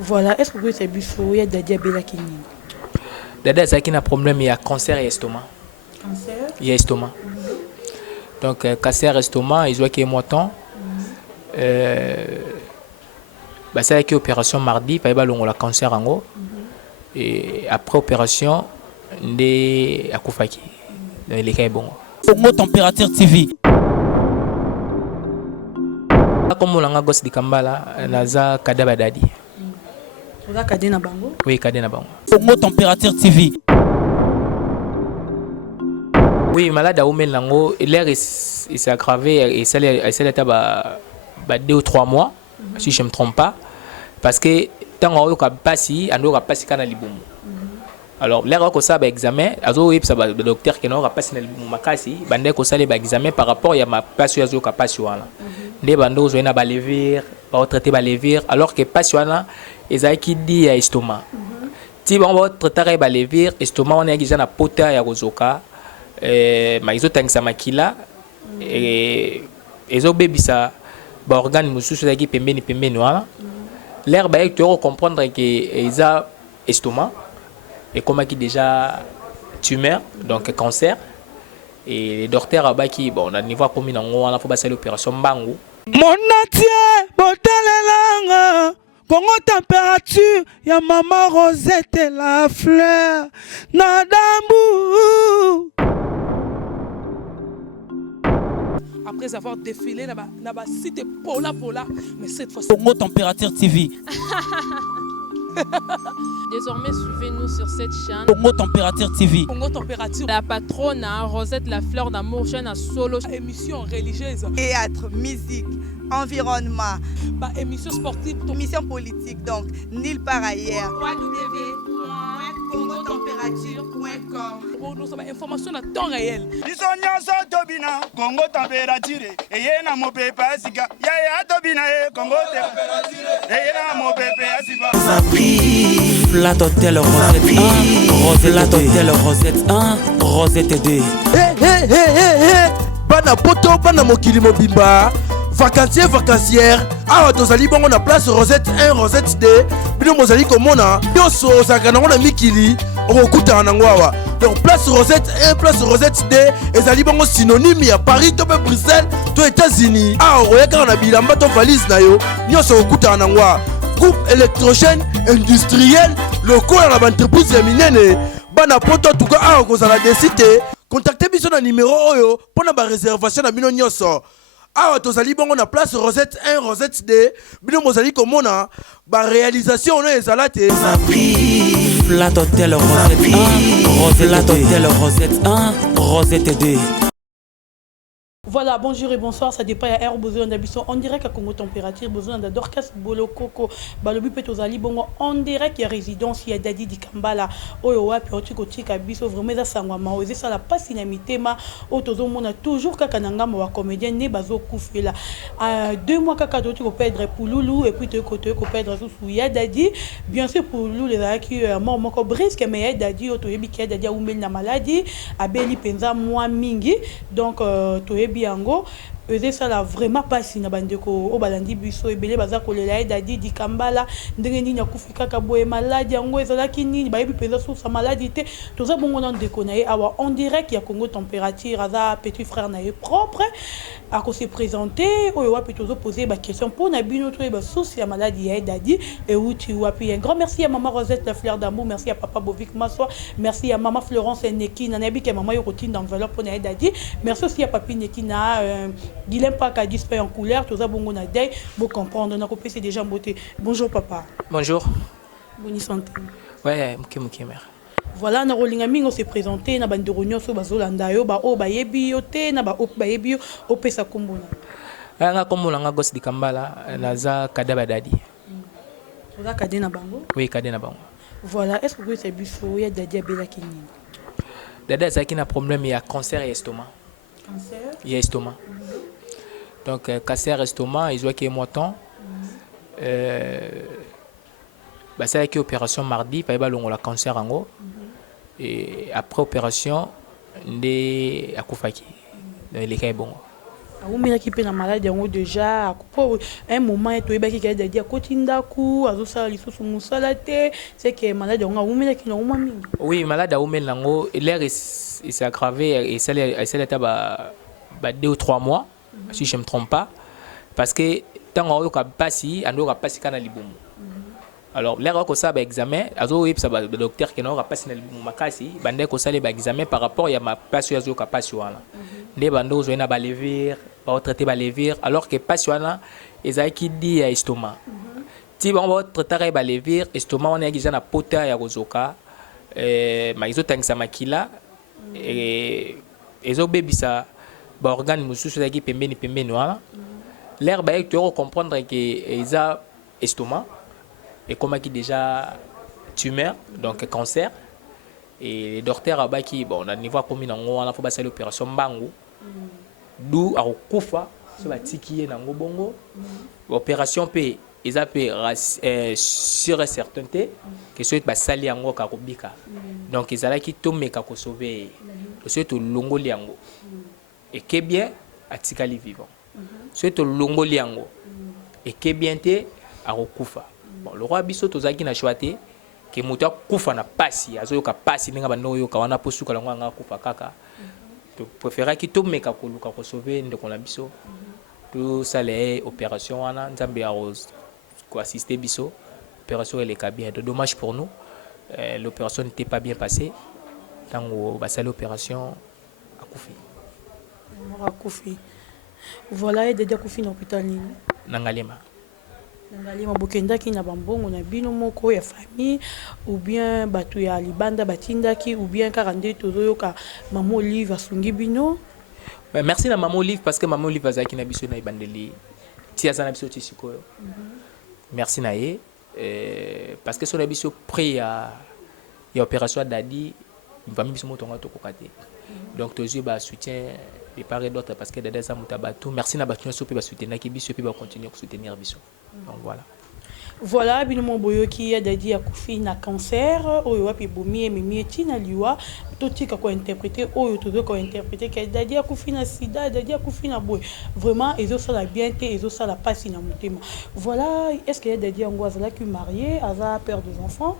Voilà, est-ce que vous avez vu y a des diabètes qui Dada a un problème, il y a cancer et estomac. cancer? Il y a estomac. Donc, cancer estomac, ils ont qui est moiton. Ça a été opération mardi, il y a le cancer en haut. Et après opération, il a Koufaki. Il est bon. Congo Température TV. Comme on a gosse de Kambala, naza kadaba dadi. Vous avez cadé na bango? Oui, kadena bango. Congo Température TV. Oui, malade à Oumel Lango, l'air s'est aggravé et ça l'était 2 ou 3 mois, si je ne me trompe pas. Parce que tant qu'on a passé, on a passé quand liboum. Alors, l'air qu'on a examen, le docteur qui n'a pas passé dans liboum, makasi, bandé qu'on a examen par rapport à ma passion à la passion. Des bandos, on a lever, on traiter lever, alors que passion, ils ont qui dit à estomac. Si on va traiter lever, estomac, on a déjà na pota ya rozoka. Mais ils ont makila et ils ont bébisa organe mususu qui pembeni wana l'air ba tu comprendre que ils ont estomac et comme qui déjà tumeur donc cancer et les docteurs a qui bon on niveau comme nango wana faut passer l'opération bango Monatie botalelanga Congo Température ya Maman Rosette la fleur Nadambu. Après avoir défilé dans la cité Pola, mais cette fois-ci. Congo Température TV. Désormais, suivez-nous sur cette chaîne. Congo Température TV. Congo Température. La patronne Rosette la fleur d'amour, chaîne à solo. Émission religieuse. Théâtre, musique, environnement. Émission sportive. Émission politique, donc nulle part ailleurs. www.congotempérature.com. Pour nous avons information à temps réel. Congo Température. Et yena mo pepe asika. Ya tobina Congo Température. Et yena mo pepe asika. Flat Hotel Rosette 1, Rosette Hotel Rosette 1, Rosette 2. Bana poto, bana mokili mobimba. Vacancier, vacancière. Ah, tozali bongo na place Rosette 1, Rosette 2. Bino mozali komona. Yoso sakana na mikili. Okuta na ngwawa. Donc place Rosette 1, place Rosette 2. Ezali bongo synonyme ya Paris, to Bruxelles, to États-Unis. Ah, oyeka na bilamba to valise na yo. Nyoso okuta na ngwa. Groupe électrogène industriel local à l'entreprise minene bana poto tuka a kozala desité contactez biso na numéro oyo pona ba réservation na bino nyoso awa tozali bongo na place Rosette 1 Rosette 2 bino mozali komona ba réalisation na ezala te Flat Hotel Rosette 1 Rosette Hotel Rosette 1 Rosette 2. Voilà, bonjour et bonsoir, ça dépend à Air besoin d'habitude on dirait qu'à Congo Température besoin d'Adorcas Bolo Coco Balobi Petozali bongo on dirait qu'il y a résidence il y a Dadi di Kambala oyo wapi otiko tika biso vraiment ça sangwama osé ça la passe inamitema otozo mona toujours kaka nangama wa comédien ne bazo kufela 2 mois kaka otiko perdre pour Loulou et puis te côté ko perdre sous il y a Dadi bien sûr pour Loulou les qui mort moko brisque mais Dadi otoyebi ki Dadi a umel na maladie abeli penza moi mingi donc toyebi yango eze sala vraiment pas na bandeko o balandi biso ebele baza kolela Dadi di Kambala ndenge nini akufi kaka boye maladie yango ezalaki nini bayebi penza sous sa maladie te toza bongo na ndeko na ye awa on dirait qu'il y a Congo Température aza petit frère na ye propre a ko se présenter oyo wapi tozo poser ba question pour na bino to ba sous ya maladie ya Dadi et uti wapi un grand merci à maman Rosette la fleur d'amour merci à papa Bovik Maswa merci à maman Florence Neki na nabi ke maman yo rotine d'enveloppe pour na Dadi merci aussi à papi Neki na Guilhem Paka display en couleur toza bongo na day bo comprendre na ko c'est déjà beauté. Bonjour papa. Bonjour. Bonne santé. Ouais, muke mère. Voilà na rolinga mingo se présenter na bandero nyoso bazolanda yo ba o ba yebi yo te na ba o ba yebi yo opesa kombona. Nga komona nga gosse de Kambala naza kadaba dadi. Oza kade na bango? Oui, kade na bango. Voilà, est-ce que vous avez biso ya Dadi abela kinini? Dada a un problème, il y a cancer et estomac. Cancer? Il y a estomac. Donc cancer estomac, ils ont qui est moiton. Ça a été opération mardi, il y a le cancer en haut. Et après opération, il y a Koufaki. Il est bon. aumelaki mpe na malade yango déjà po un moment toyebaki ke dadi akoti ndako azosala lisusu mosala te c'est que malade yango aumelaki na uma mingi. Oui, malade aumel nango l'air il s'est aggravé et ça était ba 2 ou 3 mois si je me trompe pas parce que tant on a passé ando ka passé kana libumu. Alors l'air ko ça ba examen azo yeb ça ba docteur que na ka passé na libumu makasi bande ko ça les ba examen par rapport ya ma passion azo ka passé wana. Nde bando zo na ba lever ba traiter ba lever alors que passion wana ezaki di ya estomac. Ti bon ba traiter ba lever estomac on a déjà na pota ya rozoka ma izotangisa makila ezobebisa ba organe mosusu ezaki pembeni wana l'air ba tu comprendre que eza estomac et comme qui déjà tumeur donc cancer et le docteur abaki bon na niveau comme nango wana faut basala opération mbangu d'où a kufa so batiki nango bongo opération pe eza pe sur certainté que soit basali yango ka kobika donc ezalaki tomeka ko sauver soit longoli yango et que bien atikali vivant soit longoli yango et que bien te a kufa. Bon, le roi biso tozaki na choité que moto akufa na pasi azoyoka pasi ninga bando yoka wana posuka lango nga kufa kaka to préférer ki to meka ko luka ko sauver ndeko na biso to sale opération wana nzambe a ko assister biso opération elle est bien. Dommage pour nous l'opération n'était pas bien passée tango ba sale opération akufi voilà et déjà akufi na hôpital ni nangalema Ngalima bokendaki na bambongo na bino moko ya famille ou bien batu ya libanda batindaki ou bien karande tozoyoka Maman Olive asungi bino. Merci na Maman Olive parce que Maman Olive azaki na biso na ibandeli tia sana biso tisikoyo. Merci na ye parce que son biso près ya opération dadi famille biso moto ngato kokate. Donc toujours ba soutien de part et d'autre parce que dada za mutabatu merci na batu nso pe ba soutenir ki biso pe ba continuer à soutenir biso. Donc voilà. Voilà, bino moboyo ki ya dadi akufi na cancer oyo wapi bomi mimi tina liwa totika ko interpréter oyo tozo ko interpréter que dadi akufi na sida dadi akufi na boy vraiment ezo sala bien te ezo sala pasi na motema. Voilà, est-ce que dadi yango azala ki marié aza père des enfants?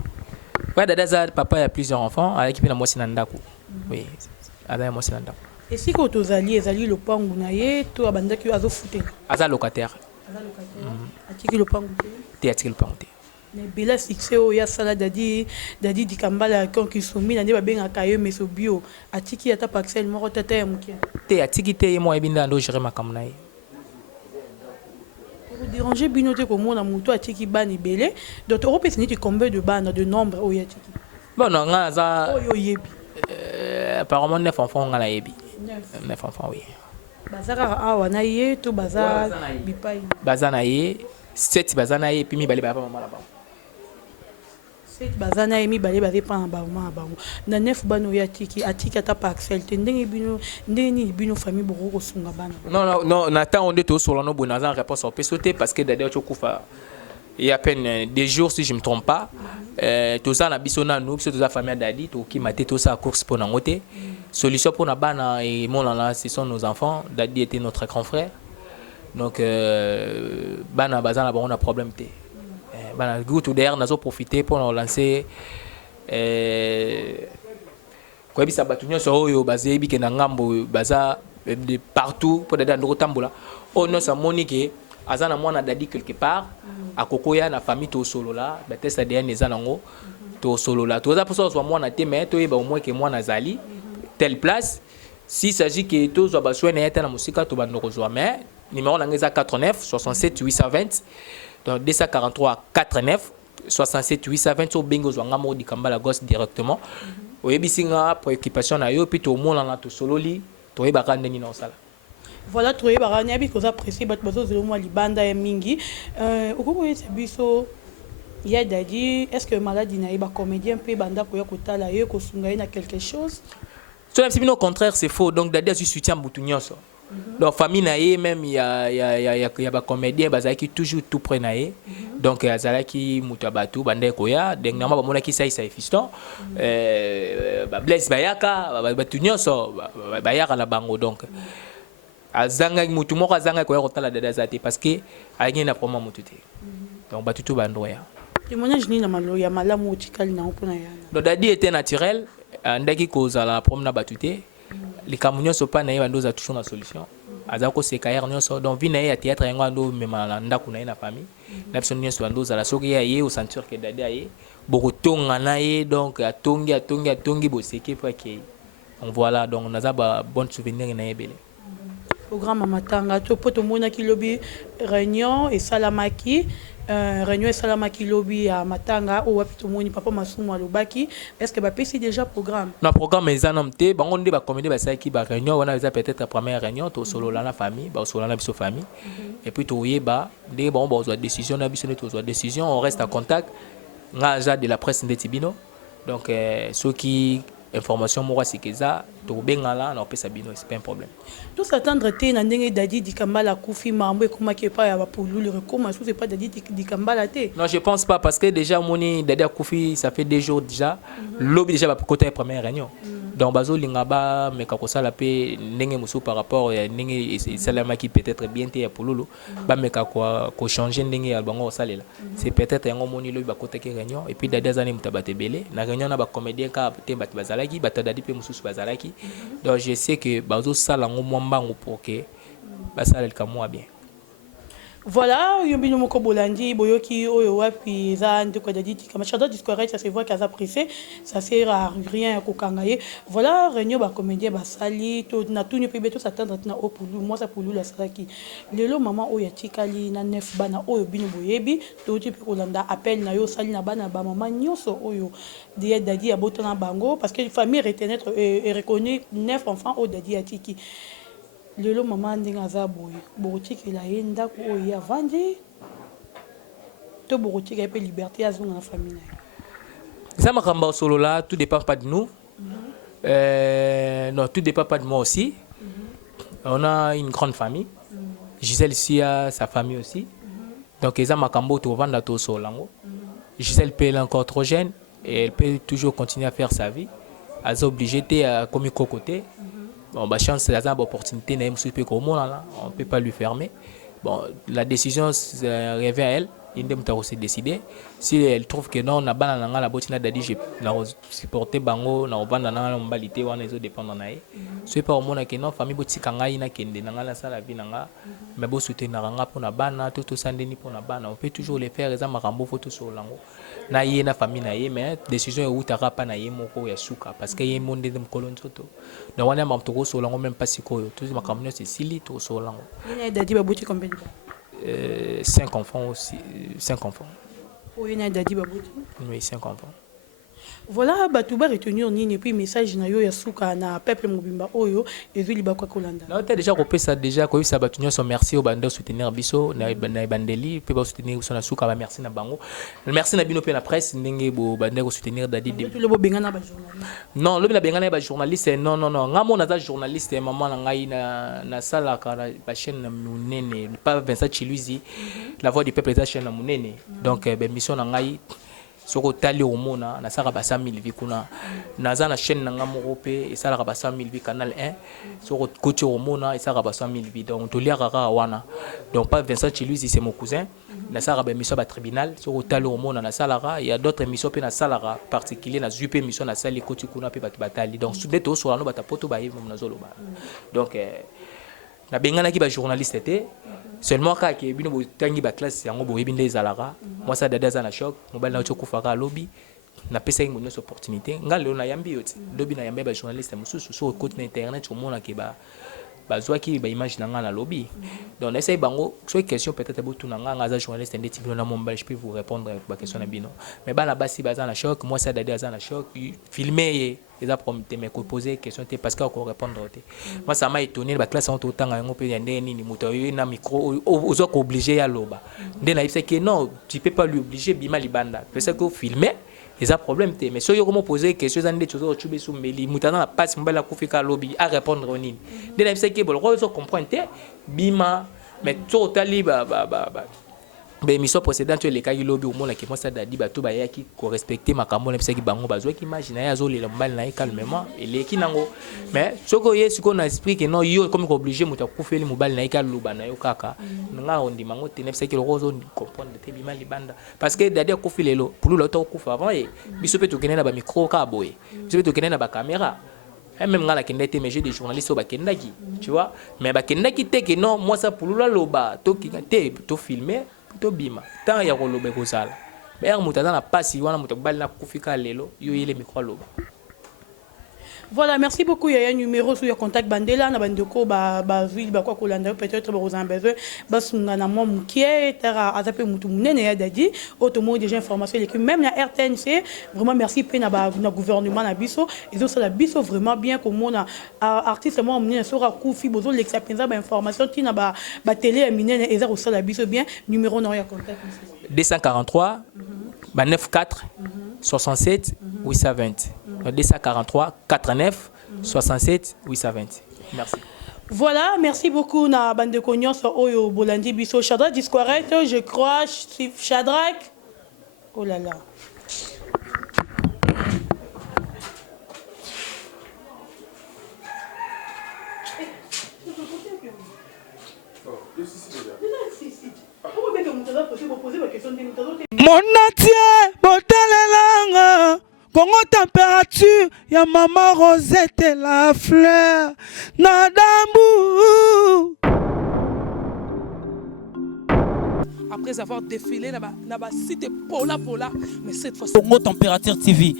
Ouais, dada za papa a plusieurs enfants avec na mwasi na ndako. Oui, ada ya mwasi na ndako. Et si ko tozali ezali lopangu na ye to abandaki azo futer. Aza locataire. Atiki lopangu te atiki lopangu te. Mais bela succès o ya sala dadi di kambala quand qui soumis na ndeba benga kayo meso bio atiki ata parcelle moko tata ya mukia te atiki te mo ebinda ndo gérer makamna ye. Pour déranger bino te comme na muto atiki bani belé donc Europe c'est ni combien de bana de nombre o ya atiki. Bon non nga za o yo yebi apparemment 9 enfants nga la yebi. 9 enfants oui. Bazara awa na ye to bazar bipai. Bazana ye 7 bazana ye puis mi bale ba maman là-bas. 7 bazana ye mi bale ba pa ba maman ba. Na 9 bano ya tiki atiki ata parcelle te ndenge bino ndeni bino famille boko ko sunga bana. Non Nathan on est tout sur la no bonazan réponse au PSOT parce que d'ailleurs tu kufa il y a à peine des jours si je me trompe pas tout ça na bisona nous c'est toute la famille dadi to ki maté tout ça course pour nangote solution pour na bana et mon là ce sont nos enfants dadi était notre grand frère donc bana bazana on a problème té bana goût d'air nazo profiter pour nous lancer quoi bisa batunyo so oyo bazé bi ke na ngambo baza de partout pour dadi ndoko tambola oh non ça monique azana mwana dadi quelque part akokoya na famille to solo là betesa de neza nango to solo là to za pour so mwana te mais to yeba au moins que mwana zali telle place si s'agit que to zo ba soena eta na musika to bandoko zo mais numéro nangeza 49 67 820 donc 243 49 67 820 so bingo zo ngamo di kambala gosse directement oyebisinga préoccupation na yo puis to mona na to solo li to yeba ka ndeni na sala. Voilà, trouver barani abi koza précis bat bazo zelo mo libanda ya mingi okoko yetse biso ya dadi est-ce que maladie na ba comédien peut banda ko ya kotala ye ko sunga na quelque chose so même si au contraire c'est faux donc dadi je soutien butunyoso donc famille na ye même il y a ba comédien bazaki toujours tout près na ye donc azalaki mutabatu bande ko ya dernièrement ba mona ki sai fiston ba Blaise bayaka batunyoso bayaka na bango donc azanga mutu moko azanga ko yotala dada zate parce que ayé na problème mutu te donc batutu bandoya témoignage ni na malo ya malamu otikali na opona yana donc dadi était naturel ndaki kozala problème na batute likambo nyonso pa na ye bandoza toujours na solution aza koseka ere nyonso donc vi na ye ya théâtre yango ando mema na ndako na ye na famille na biso nyonso bandozala soki ye ye osentir ke dadi aye bokotonga na ye donc atongi boseke po akei donc voilà donc naza ba bonne souvenir na ye ebele programme matanga to poto mona ki lobi réunion et salamaki réunion et salamaki lobi à matanga o wapi to moni papa masumu alobaki est-ce que ba pesi déjà programme na programme ezanamte bango nde ba comédie ba saki ba réunion wana eza peut-être première réunion to solo la famille ba solo la biso famille et puis to yeba nde bon ba zo décision na biso ne to zo décision on reste en contact nga de la presse de Tibino donc ceux qui information moi c'est que ça to bengala na opesa bino c'est pas un problème tout s'attendre té na ndenge dadi dikambala kufi mambo ekoma ke pa ya ba polulu rekoma sous c'est pas dadi dikambala té non je pense pas parce que déjà moni dadi kufi ça fait 2 jours déjà lobby déjà ba côté première réunion donc bazo linga ba meka ko sala pe ndenge musu par rapport ya ndenge salama qui peut-être bien té ya polulu ba meka ko changer ndenge ya bango salela c'est peut-être yango moni lobby ba côté réunion et puis dadi azani mutabate belé na réunion na ba comédien ka te bat bazalaki batadadi pe mususu bazalaki donc je sais que bazo sala ngo mwambango pour que basala le kamwa bien voilà yombino moko bolandi boyoki oyo wapi za ndeko dadi kama chado discorrect ça se voit qu'à pressé ça sert à rien kokangaye voilà réunion ba comédien basali to na tout pe beto s'attendre na opulu moi ça pulu la salaki lelo maman oyo tikali na nef bana oyo bino boyebi to ti pe kolanda appel na yo sali na bana ba maman nyoso oyo de dadi aboto na bango parce que famille retenait et reconnaît 9 enfants au dadi atiki lelo maman ndinga za boye bokotikela ye ndako oyo ya vandi to bokotika pe liberté azonga na famille na ye ça makamba solo là tout dépend pas de nous non tout dépend pas de moi aussi on a une grande famille Gisèle ici a sa famille aussi donc ça makambo to vanda to solango Gisèle peut encore trop jeune et elle peut toujours continuer à faire sa vie elle est obligée de comme côté. Bon, bah, chance, c'est la opportunité, on ne peut pas lui fermer. Bon, la décision revient à elle. Il doit aussi décider. Si elle trouve que non, on a pas la botina d'adi, j'ai supporté bango, on a pas la mobilité, on est dépendant naï. C'est pas au monde que non, famille boti kanga ina kende nanga la sala vie nanga, mais bon soutenir nanga pour na bana, tout ça ndeni pour na bana. On peut toujours les faire, les amarambo photo sur lango. Na yé na famille na yé, mais décision où t'as pas na yé moko ya suka, parce que yé monde de m'colon soto. Donc on a mam toko sur lango même pas si quoi. Tout ce makamno c'est sili to sur lango. Il y a dadi ba boti combien de 5 enfants aussi, 5 enfants. Oui, il y a dadi ba boti. Oui, 5 enfants. Voilà, batuba retenir nini puis message na yo ya suka na peuple mobimba oyo ezuli ba kwa kolanda. Là tu déjà repé ça déjà ko ça batunyo so merci au bando soutenir biso na bandeli pe ba soutenir so na suka ba merci na bango. Merci na bino pe na presse ndenge bo bando ko soutenir dadi de. Le bo bengana ba journaliste. Non, le bengana ba journaliste non ngamo na za journaliste maman na ngai na sala ka ba chaîne munene pas Vincent Chiluizi la voix du peuple za chaîne munene. Donc ben mission na ngai soko tali omona na saka ba 100,000 vues kuna naza na chaîne nanga moko pe et sala ba 100,000 vues canal 1 soko côté omona et saka ba 100,000 vues donc to lia kaka wana donc pas Vincent Chiluizi c'est mon cousin na saka ba mission ba tribunal soko tali omona na sala il y a d'autres missions pe na sala particulier na zupe mission na sali côté kuna pe batali donc sous neto so lano bata poto ba yimo na zoloba donc na bengana ki ba journaliste était seulement quand que bino botangi ba classe yango boyebi nde ezalaka moi ça dada za na choc mobile na chokufaka lobby na pesa une opportunité ngalo na yambi yoti lobby na yambe ba journaliste mususu sur côté na internet au monde ke ba bazwaki ba image na nga na lobby donc essaye bango soit question peut-être botu na nga za journaliste ndeti bino na mobile je peux vous répondre ba question na bino mais bana basi baza na choc moi ça dada za na choc filmer les a promis mais poser question parce qu'on peut répondre moi ça m'a étonné la classe en tout temps on peut yande ni moto na micro aux autres obligé à loba ndé na c'est que non tu peux pas lui obliger bima libanda parce que filmer les a problème mais si on comment poser question zande toujours tu besoin meli mutana na passe mbala kufika lobby à répondre au nini ndé na c'est que bon on comprend bima mais tout tali ba mais émission précédente les cas qui lobby au monde qui moi ça dadi bato ba ya qui correspecter makambo na pesa ki bango bazwa ki image na ya zo le mbali na calmement et qui nango mais soko ye siko na esprit que non yo comme obligé muta kufeli mobali na ka luba na yo kaka nga ondi mango te pesa ki rozo comprendre te bima libanda parce que dadi kufeli lo pour lo to kufa avant et biso pe to kenena ba micro ka boye biso pe to kenena ba caméra. Même quand la mais j'ai des journalistes au Bakendaki, tu vois. Mais Bakendaki, que non, moi ça pour le loba, to filmer, to bima. Tant il y a un loba comme ça. Mais on m'a dans pas si on a m'a bal na kufika lelo, yo il est micro loba. Voilà, merci beaucoup. Il y a un numéro sur le contact Bandela, na bandeko ba ville ba quoi kolanda peut-être ba besoin bas na mo mukie tera azape mutu munene ya dadi automo déjà information l'équipe même la RTNC vraiment merci pe na gouvernement na biso ils ont ça la biso vraiment bien comme on a artiste moi munene sera kufi bozo l'exapenza ba information ti na ba télé munene et ça aussi la biso bien numéro na ya contact 243 94 67 820 243 89 67 820. Merci. Voilà, merci beaucoup na bande de cognos oyo bolandi biso Shadrach Disquarette, je crois Shadrach. Oh là là. Mon atier, botalelanga. Congo température, ya maman Rosette la fleur, Nadambu. Après avoir défilé, là-bas, cité Pola, mais cette fois-ci. Congo Température TV.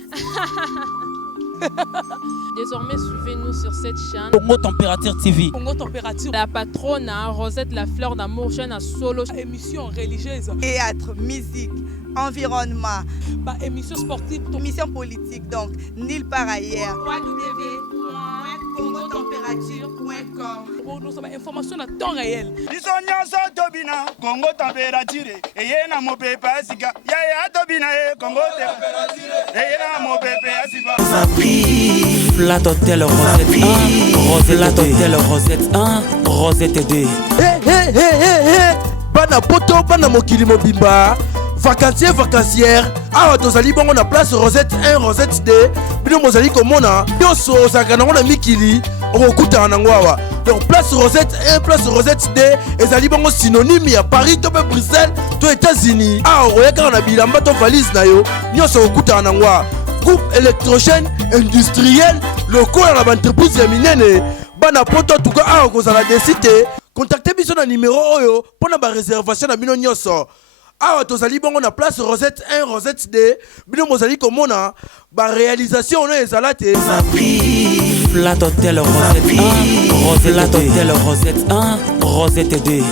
Désormais, suivez-nous sur cette chaîne. Congo Température TV. Congo Température. La patronne, Rosette la fleur d'amour, chaîne à solo. Émission religieuse. Théâtre, musique, environnement. Émission sportive. Émission politique, donc nulle part ailleurs. www.congotempérature.com. Nous avons information à temps réel. Isonyaso tobina Congo température et na mo pepe asika ya tobina Congo température et na mo pepe asika. Flat Hotel Rosette 1, Rosette 1, Rosette 2. Bana poto bana mokili mobimba vacancière awa tozali bongo na place Rosette 1 Rosette 2 bino mozali komona nyonso ozalaka nango na mikili okokutana nango awa donc place Rosette 1 place Rosette 2 ezali bongo synonyme ya Paris to pe Bruxelles to États-Unis awa oyakaka na bilamba to valise na yo nyonso okokutana nango awa groupe électrogène industriel lokola na baentreprise ya minene bana poto tuka awa kozala desite contactez biso na numéro oyo mpona baréservation na bino nyonso awa tozali bongo na place Rosette 1 Rosette 2 bino mozali komona baréalisation oyo ezala te Flat Hotel Rosette 1, Rosette 2.